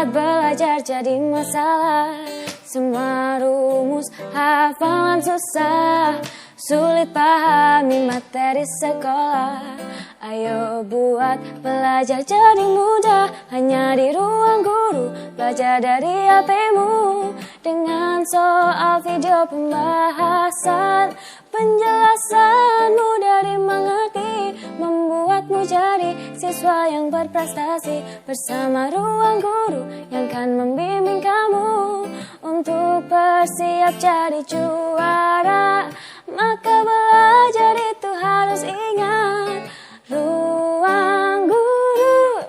Saat belajar jadi masalah, semua rumus hafalan susah, sulit pahami materi sekolah. Ayo buat belajar jadi mudah, hanya di ruang guru, belajar dari HP-mu. Dengan soal video pembahasan, penjelasan mudah dimengerti, membuatmu jadi siswa yang berprestasi. Bersama ruang guru yang kan membimbing kamu untuk bersiap jadi juara. Maka belajar itu harus ingat ruang guru.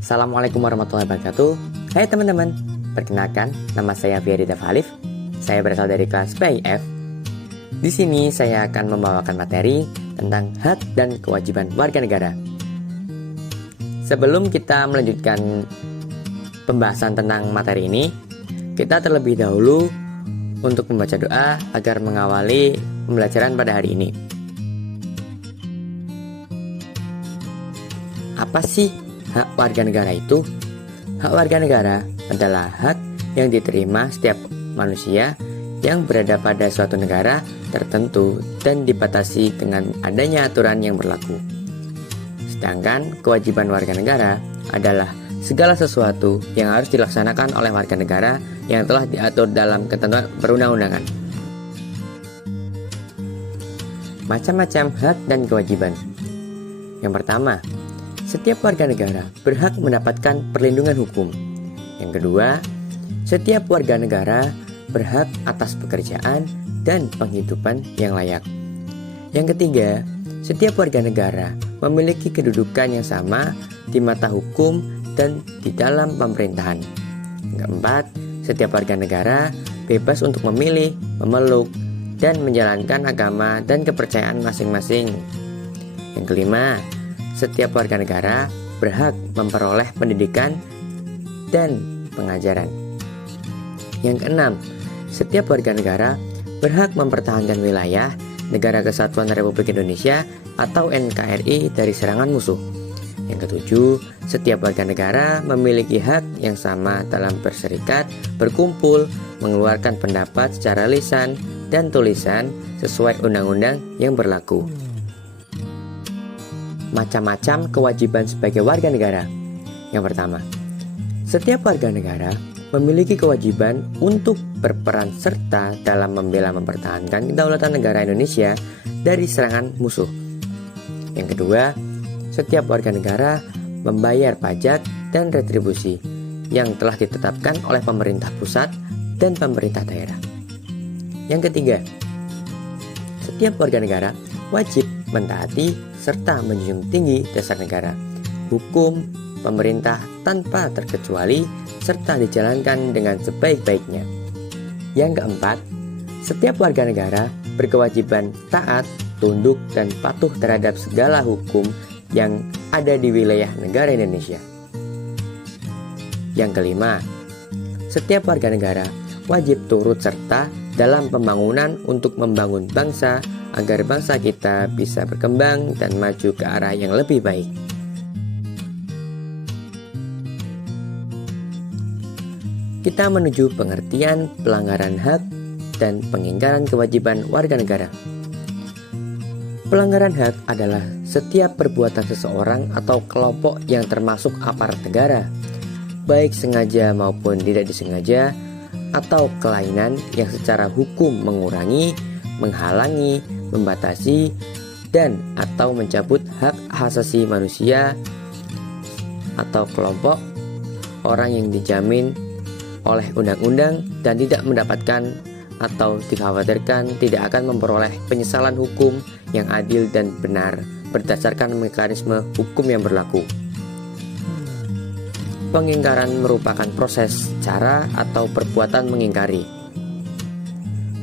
Assalamualaikum warahmatullahi wabarakatuh. Hai teman-teman, perkenalkan nama saya Fiarida Khalif. Saya berasal dari kelas PIF. Di sini saya akan membawakan materi tentang hak dan kewajiban warga negara. Sebelum kita melanjutkan pembahasan tentang materi ini, kita terlebih dahulu untuk membaca doa agar mengawali pembelajaran pada hari ini. Apa sih hak warga negara itu? Hak warga negara adalah hak yang diterima setiap manusia yang berada pada suatu negara tertentu dan dibatasi dengan adanya aturan yang berlaku. Sedangkan kewajiban warga negara adalah segala sesuatu yang harus dilaksanakan oleh warga negara yang telah diatur dalam ketentuan perundang-undangan. Macam-macam hak dan kewajiban. Yang pertama, setiap warga negara berhak mendapatkan perlindungan hukum. Yang kedua, setiap warga negara berhak atas pekerjaan dan penghidupan yang layak. Yang ketiga, setiap warga negara memiliki kedudukan yang sama di mata hukum dan di dalam pemerintahan. Yang keempat, setiap warga negara bebas untuk memilih, memeluk, dan menjalankan agama dan kepercayaan masing-masing. Yang kelima, setiap warga negara berhak memperoleh pendidikan dan pengajaran. Yang keenam, setiap warga negara berhak mempertahankan wilayah Negara Kesatuan Republik Indonesia atau NKRI dari serangan musuh. Yang ketujuh, setiap warga negara memiliki hak yang sama dalam berserikat, berkumpul, mengeluarkan pendapat secara lisan dan tulisan sesuai undang-undang yang berlaku. Macam-macam kewajiban sebagai warga negara. Yang pertama, setiap warga negara memiliki kewajiban untuk berperan serta dalam membela mempertahankan kedaulatan negara Indonesia dari serangan musuh. Yang kedua, setiap warga negara membayar pajak dan retribusi yang telah ditetapkan oleh pemerintah pusat dan pemerintah daerah. Yang ketiga, setiap warga negara wajib mentaati serta menjunjung tinggi dasar negara, hukum, pemerintah tanpa terkecuali, serta dijalankan dengan sebaik-baiknya. Yang keempat, setiap warga negara berkewajiban taat, tunduk, dan patuh terhadap segala hukum yang ada di wilayah negara Indonesia. Yang kelima, setiap warga negara wajib turut serta dalam pembangunan untuk membangun bangsa agar bangsa kita bisa berkembang dan maju ke arah yang lebih baik. Kita menuju pengertian pelanggaran hak dan pengingkaran kewajiban warga negara. Pelanggaran hak adalah setiap perbuatan seseorang atau kelompok yang termasuk aparat negara, baik sengaja maupun tidak disengaja, atau kelainan yang secara hukum mengurangi, menghalangi, membatasi, dan atau mencabut hak asasi manusia atau kelompok orang yang dijamin oleh undang-undang dan tidak mendapatkan atau dikhawatirkan tidak akan memperoleh penyesalan hukum yang adil dan benar berdasarkan mekanisme hukum yang berlaku. Pengingkaran merupakan proses, cara, atau perbuatan mengingkari.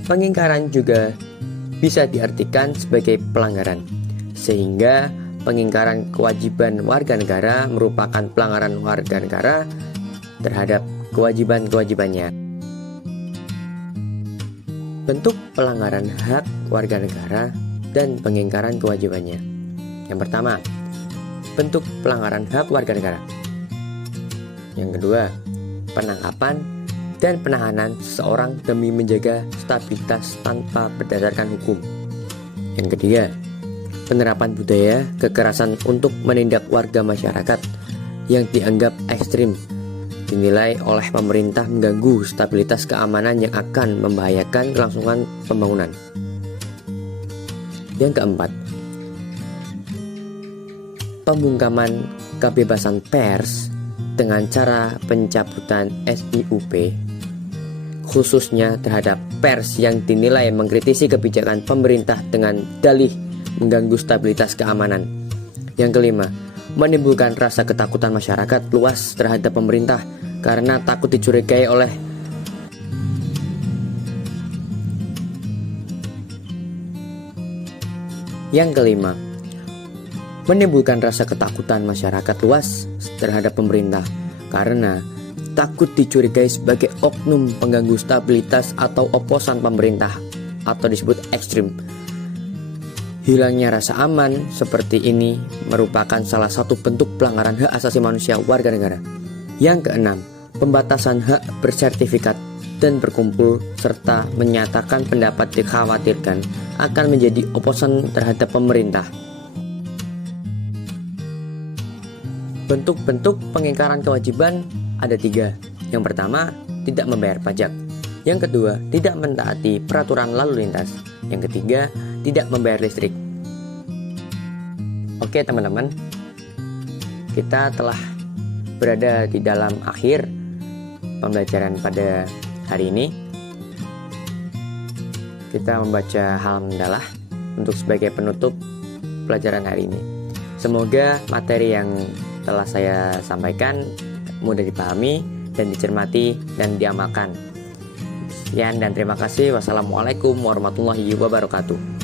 Pengingkaran juga bisa diartikan sebagai pelanggaran, sehingga pengingkaran kewajiban warga negara merupakan pelanggaran warga negara terhadap kewajiban-kewajibannya. Bentuk pelanggaran hak warga negara dan pengingkaran kewajibannya. Yang pertama, bentuk pelanggaran hak warga negara. Yang kedua, penangkapan dan penahanan seseorang demi menjaga stabilitas tanpa berdasarkan hukum. Yang ketiga, penerapan budaya kekerasan untuk menindak warga masyarakat yang dianggap ekstrim, dinilai oleh pemerintah mengganggu stabilitas keamanan yang akan membahayakan kelangsungan pembangunan. Yang keempat, pembungkaman kebebasan pers dengan cara pencabutan SIUP, khususnya terhadap pers yang dinilai mengkritisi kebijakan pemerintah dengan dalih mengganggu stabilitas keamanan. Yang kelima, menimbulkan rasa ketakutan masyarakat luas terhadap pemerintah karena takut dicurigai oleh menimbulkan rasa ketakutan masyarakat luas terhadap pemerintah karena takut dicurigai sebagai oknum pengganggu stabilitas atau oposan pemerintah atau disebut ekstrim. Hilangnya rasa aman seperti ini merupakan salah satu bentuk pelanggaran hak asasi manusia warga negara. Yang keenam, pembatasan hak bersertifikat dan berkumpul serta menyatakan pendapat dikhawatirkan akan menjadi oposan terhadap pemerintah. Bentuk-bentuk pengingkaran kewajiban ada 3. Yang pertama, tidak membayar pajak. Yang kedua, tidak mentaati peraturan lalu lintas. Yang ketiga, tidak membayar listrik. Oke teman-teman, kita telah berada di dalam akhir pembelajaran pada hari ini. Kita membaca Alhamdulillah untuk sebagai penutup pelajaran hari ini. Semoga materi yang telah saya sampaikan mudah dipahami dan dicermati dan diamalkan. Sekian dan terima kasih. Wassalamualaikum warahmatullahi wabarakatuh.